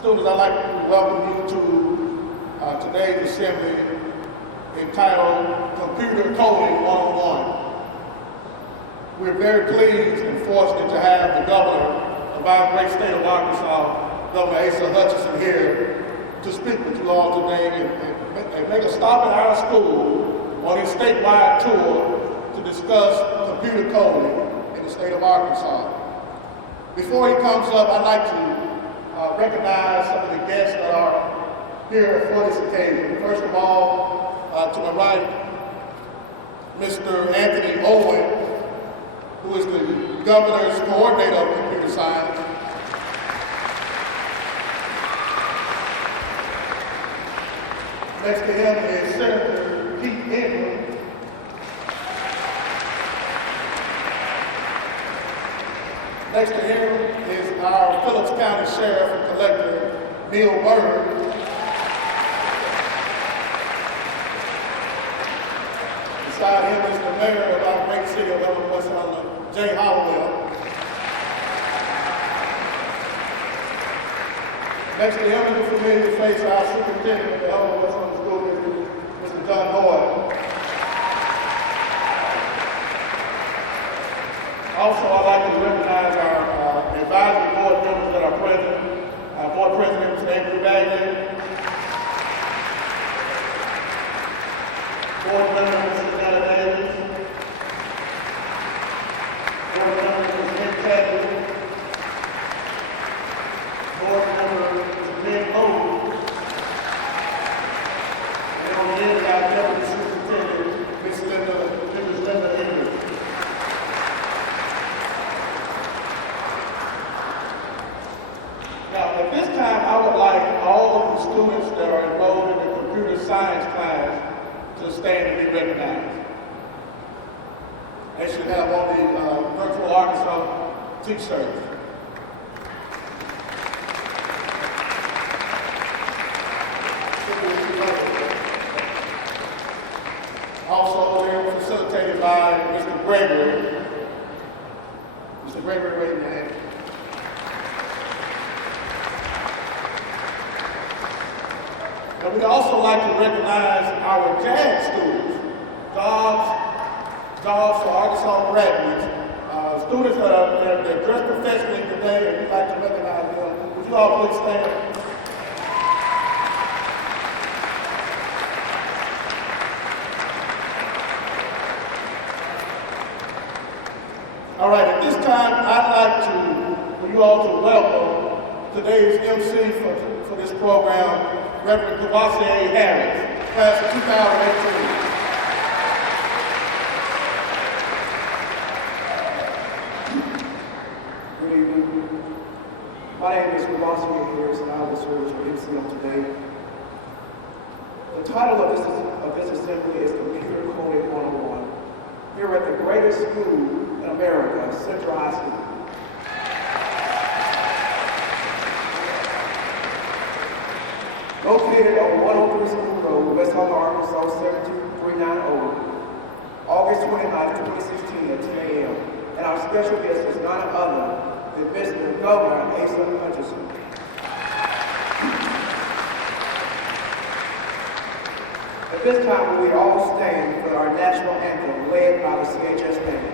Students, I'd like to welcome you to today's assembly entitled Computer Coding 101. We're very pleased and fortunate to have the governor of our great state of Arkansas, Governor Asa Hutchinson, here to speak with you all today and make a stop at our school on his statewide tour to discuss computer coding in the state of Arkansas. Before he comes up, I'd like to recognize some of the guests that are here for this occasion. First of all, to my right, Mr. Anthony Owen, who is the governor's coordinator of computer science. Next to him is Senator Pete Ingram. Next to him is our Phillips County Sheriff and Collector, Neil Bird. Beside him is the mayor of our great city of Helena-West, Jay Hollowell. Next to him is a familiar face, our superintendent of the Helena-West School District, Mr. John Hoyle. Also, I'd like to recognize our advisory board members that are present. Our board president, Mr. Andrew Bagley. Board member, Mr. Nana Davis. Board member, Mr. Nick Taggart. Board member, Mr. Nick Hogue. And on the end, our deputy superintendent, Ms. Linda Ingram. Now, at this time, I would like all of the students that are enrolled in the computer science class to stand and be recognized. They should have on the Virtual Arkansas t-shirts. Also, they're facilitated by Mr. Gregory. Mr. Gregory, raise your hand. And we'd also like to recognize our jazz students, jobs for Arkansas graduates, students that are dressed professionally today, and we'd like to recognize them. Would you all please stand? All right, at this time, I'd like for you all to welcome today's MC for this program, Reverend Kavasi Harris, class of 2018. Good evening. My name is Kavasi Harris, and I will serve as your MC on today. The title of this assembly is Computer Coding 101. Here at the greatest school in America, Central High School. Located on 103 School Road, West Helena, Arkansas, 72390, August 29, 2016 at 10 a.m. And our special guest is none other than Mr. Governor Asa Hutchinson. At this time, we all stand for our national anthem led by the CHS band.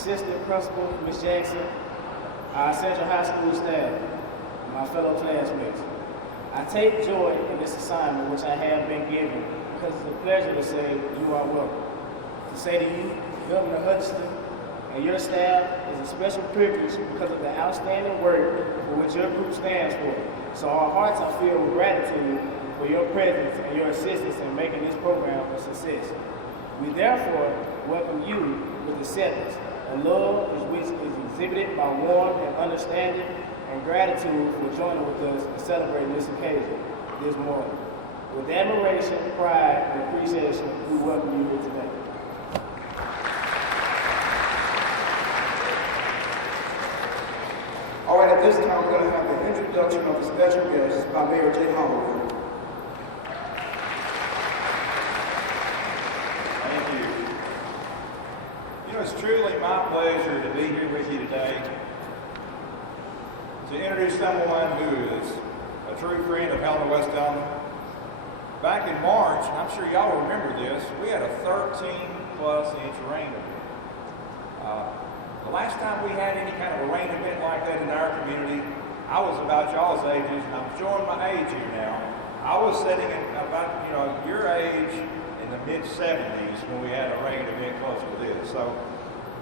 Assistant Principal, Ms. Jackson, our Central High School staff, and my fellow classmates. I take joy in this assignment which I have been given because it's a pleasure to say you are welcome. To say to you, Governor Hutchinson, and your staff is a special privilege because of the outstanding work for which your group stands for. So our hearts are filled with gratitude for your presence and your assistance in making this program a success. We therefore welcome you with acceptance, a love which is exhibited by warmth and understanding and gratitude for joining with us and celebrating this occasion this morning. With admiration, pride, and appreciation, we welcome you here today. All right, at this time, we're going to have the introduction of the special guests by Mayor J. Holloway. Thank you. You know, it's truly my pleasure to be here with you today to introduce someone who is a true friend of Helena-West. Back in March, and I'm sure y'all remember this, we had a 13-plus-inch rain event. The last time we had any kind of a rain event like that in our community, I was about y'all's ages, and I'm showing my age here now. I was sitting at about, your age in the mid-70s when we had a rain event close to this. So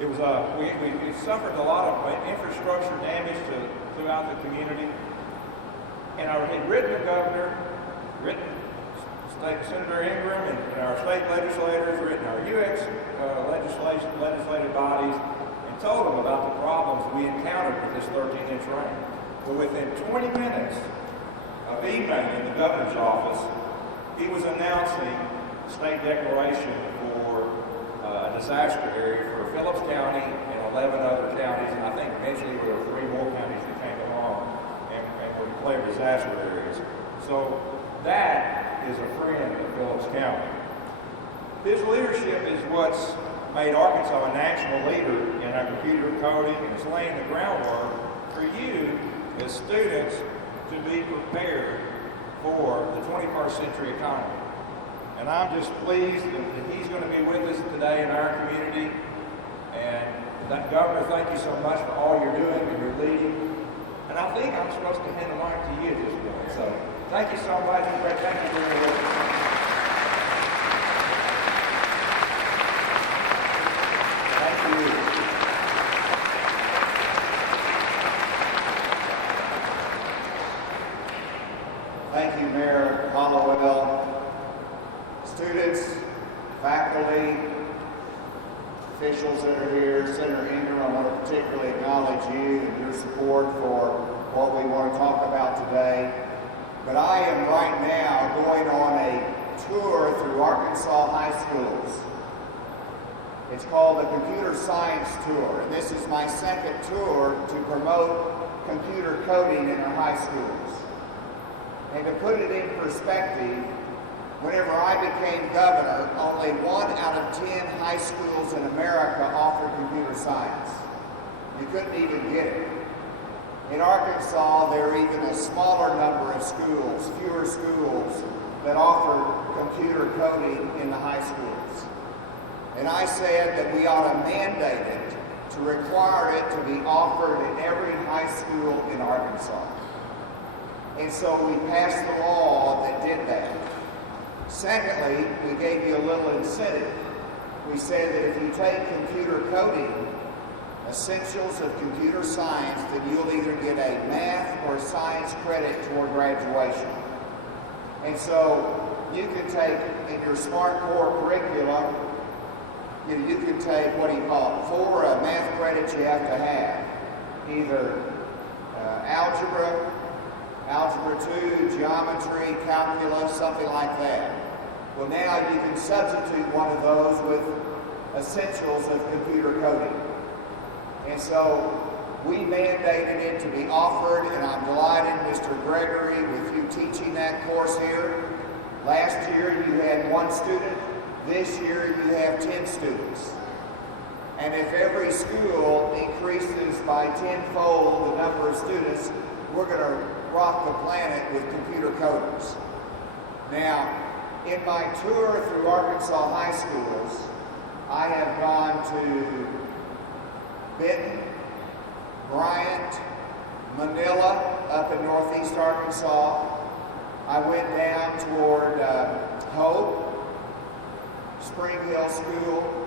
it was we suffered a lot of infrastructure damage throughout the community. And I had written the governor, written State Senator Ingram and our state legislators, written our UX legislative bodies, and told them about the problems we encountered with this 13-inch rain. But within 20 minutes of emailing the governor's office, he was announcing a state declaration for a disaster area for Phillips County and 11 other counties, and I think eventually there were 3 more counties that came along and were declared disaster areas. So that is a friend of Phillips County. His leadership is what's made Arkansas a national leader in our computer coding, and it's laying the groundwork for you as students to be prepared for the 21st century economy. And I'm just pleased that he's going to be with us today in our community. And that, Governor, thank you so much for all you're doing and your leading. And I think I'm supposed to hand the mic to you at this point. So thank you so much. Thank you very much. Thank you. Thank you, Mayor Hollowell. Students, faculty, officials that are here, Senator Ingram, I want to particularly acknowledge you and your support for what we want to talk about today. But I am right now going on a tour through Arkansas high schools. It's called the Computer Science Tour, and this is my second tour to promote computer coding in our high schools. And to put it in perspective, whenever I became governor, only 1 out of 10 high schools in America offered computer science. You couldn't even get it. In Arkansas, there are even a smaller number of schools, fewer schools, that offer computer coding in the high schools. And I said that we ought to mandate it, to require it to be offered in every high school in Arkansas. And so we passed the law that did that. Secondly, we gave you a little incentive. We said that if you take computer coding, essentials of computer science, then you'll either get a math or science credit toward graduation. And so you can take in your SMART core curriculum, you can take what do you call it, 4 math credits you have to have. Either algebra, algebra 2, geometry, calculus, something like that. Well, now you can substitute one of those with essentials of computer coding. And so we mandated it to be offered, and I'm delighted, Mr. Gregory, with you teaching that course here. Last year you had 1 student. This year you have 10 students. And if every school increases by 10-fold the number of students, we're going to rock the planet with computer coders. Now, in my tour through Arkansas high schools, I have gone to Benton, Bryant, Manila up in northeast Arkansas. I went down toward Hope, Spring Hill School,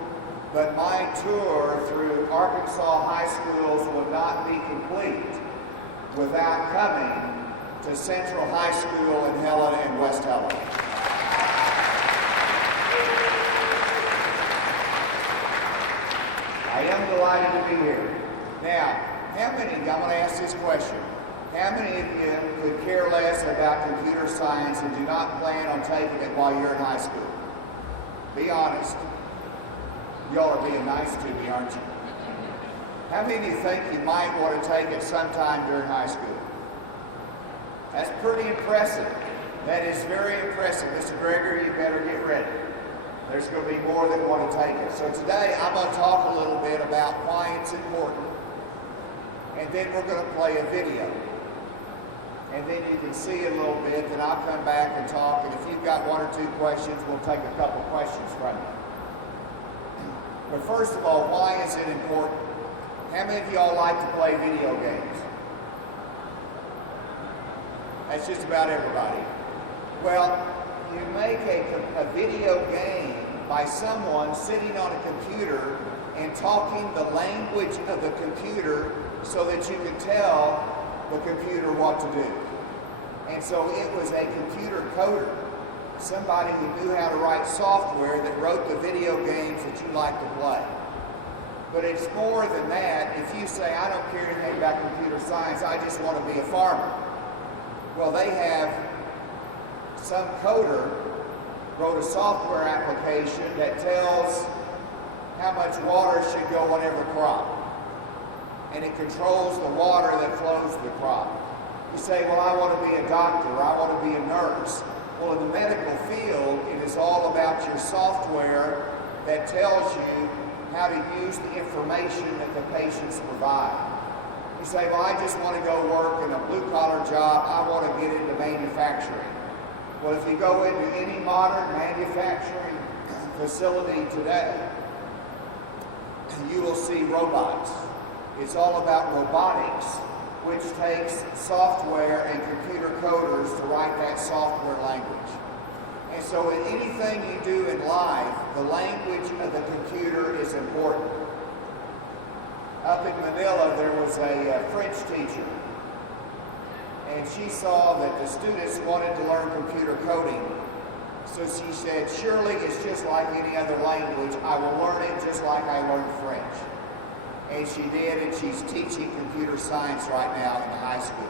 but my tour through Arkansas high schools would not be complete without coming to Central High School in Helena and West Helena. I am delighted to be here. Now, I'm going to ask this question. How many of you could care less about computer science and do not plan on taking it while you're in high school? Be honest. Y'all are being nice to me, aren't you? How many of you think you might want to take it sometime during high school? That's pretty impressive. That is very impressive. Mr. Gregory, you better get ready. There's going to be more that want to take it. So today I'm going to talk a little bit about why it's important, and then we're going to play a video. And then you can see a little bit, then I'll come back and talk, and if you've got one or two questions, we'll take a couple questions from you. But first of all, why is it important? How many of y'all like to play video games? That's just about everybody. Well, you make a video game by someone sitting on a computer and talking the language of the computer so that you can tell the computer what to do. And so it was a computer coder, somebody who knew how to write software that wrote the video games that you like to play. But it's more than that. If you say, I don't care anything about computer science, I just want to be a farmer. Well, they have some coder wrote a software application that tells how much water should go on every crop. And it controls the water that flows to the crop. You say, well, I want to be a doctor, I want to be a nurse. Well, in the medical field, it is all about your software that tells you how to use the information that the patients provide. You say, well, I just want to go work in a blue-collar job, I want to get into manufacturing. Well, if you go into any modern manufacturing facility today, you will see robots. It's all about robotics, which takes software and computer coders to write that software language. And so in anything you do in life, the language of the computer is important. Up in Manila, there was a French teacher, and she saw that the students wanted to learn computer coding. So she said, surely it's just like any other language. I will learn it just like I learned French. And she did, and she's teaching computer science right now in high school.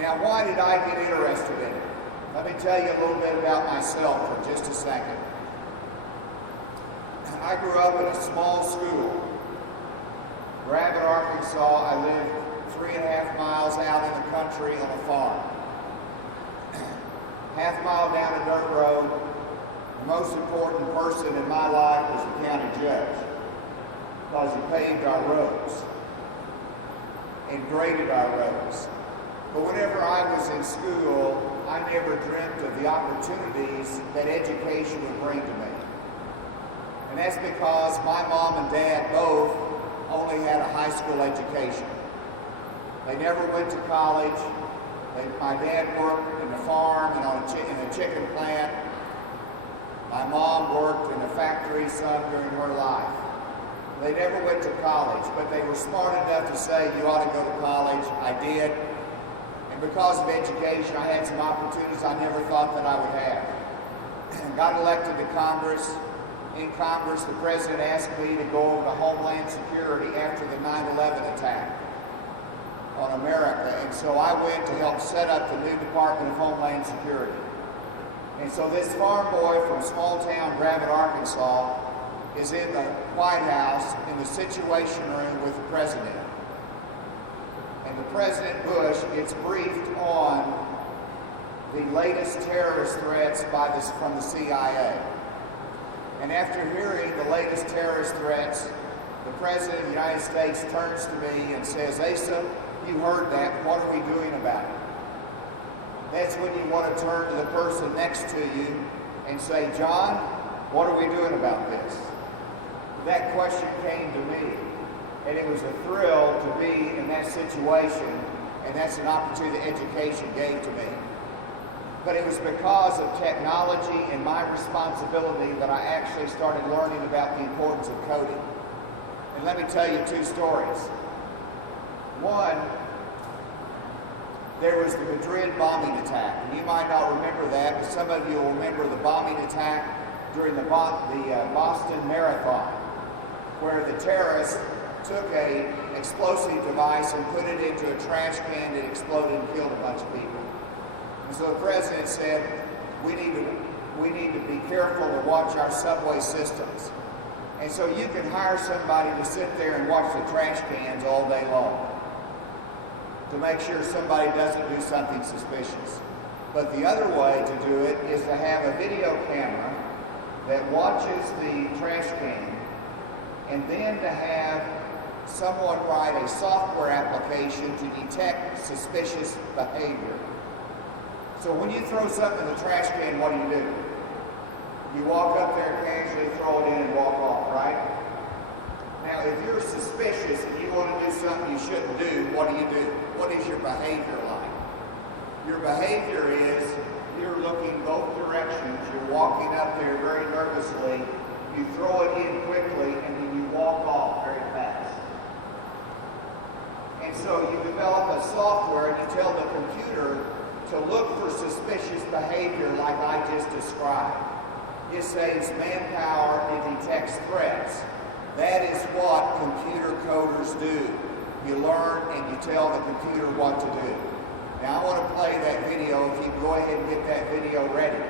Now, why did I get interested in it? Let me tell you a little bit about myself for just a second. I grew up in a small school. Rabbit, Arkansas. I lived 3.5 miles out in the country on a farm. Half mile down a dirt road, the most important person in my life was the county judge, because he paved our roads and graded our roads. But whenever I was in school, I never dreamt of the opportunities that education would bring to me. And that's because my mom and dad both only had a high school education. They never went to college. My dad worked in the farm and in a chicken plant. My mom worked in a factory some during her life. They never went to college, but they were smart enough to say, you ought to go to college. I did. And because of education, I had some opportunities I never thought that I would have. Got elected to Congress. In Congress, the president asked me to go over to Homeland Security after the 9/11 attack on America. And so I went to help set up the new Department of Homeland Security. And so this farm boy from small town Rabbit, Arkansas, is in the White House in the Situation Room with the president. And the President Bush gets briefed on the latest terrorist threats from the CIA. And after hearing the latest terrorist threats, the President of the United States turns to me and says, Asa, you heard that. What are we doing about it? That's when you want to turn to the person next to you and say, John, what are we doing about this? That question came to me. and it was a thrill to be in that situation, and that's an opportunity that education gave to me. But it was because of technology and my responsibility that I actually started learning about the importance of coding. And let me tell you two stories. One, there was the Madrid bombing attack. And you might not remember that, but some of you will remember the bombing attack during the Boston Marathon, where the terrorists took an explosive device and put it into a trash can that exploded and killed a bunch of people. And so the president said, we need to be careful to watch our subway systems. And so you can hire somebody to sit there and watch the trash cans all day long to make sure somebody doesn't do something suspicious. But the other way to do it is to have a video camera that watches the trash can, and then to have someone write a software application to detect suspicious behavior. So when you throw something in the trash can, what do? You walk up there, casually throw it in and walk off, right? Now, if you're suspicious and you want to do something you shouldn't do, what do? What is your behavior like? Your behavior is you're looking both directions, you're walking up there very nervously, you throw it in quickly, and then you walk off very fast. And so you develop a software and you tell the computer to look for suspicious behavior like I just described. It saves manpower and detects threats. That is what computer coders do. You learn and you tell the computer what to do. Now I want to play that video. If you can go ahead and get that video ready.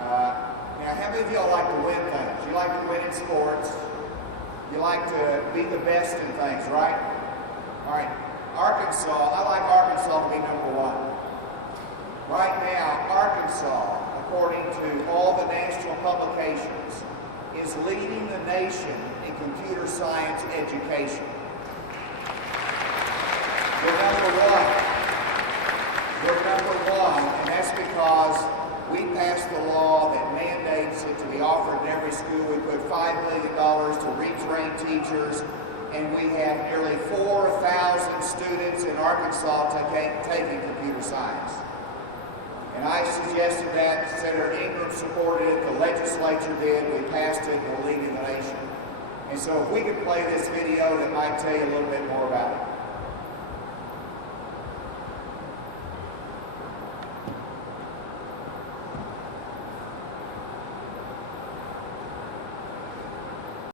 Now how many of y'all like to win things? You like to win in sports. You like to be the best in things, right? All right. Arkansas, I like Arkansas to be number one. Right now, Arkansas, according to all the national publications, is leading the nation in computer science education. We're number one. We're number one, and that's because we passed the law that mandates it to be offered in every school. We put $5 million to retrain teachers, and we have nearly 4,000 students in Arkansas taking computer science. And I suggested that, Senator Ingram supported it, the legislature did, we passed it, and we're leading the nation. And so if we could play this video, that might tell you a little bit more about it.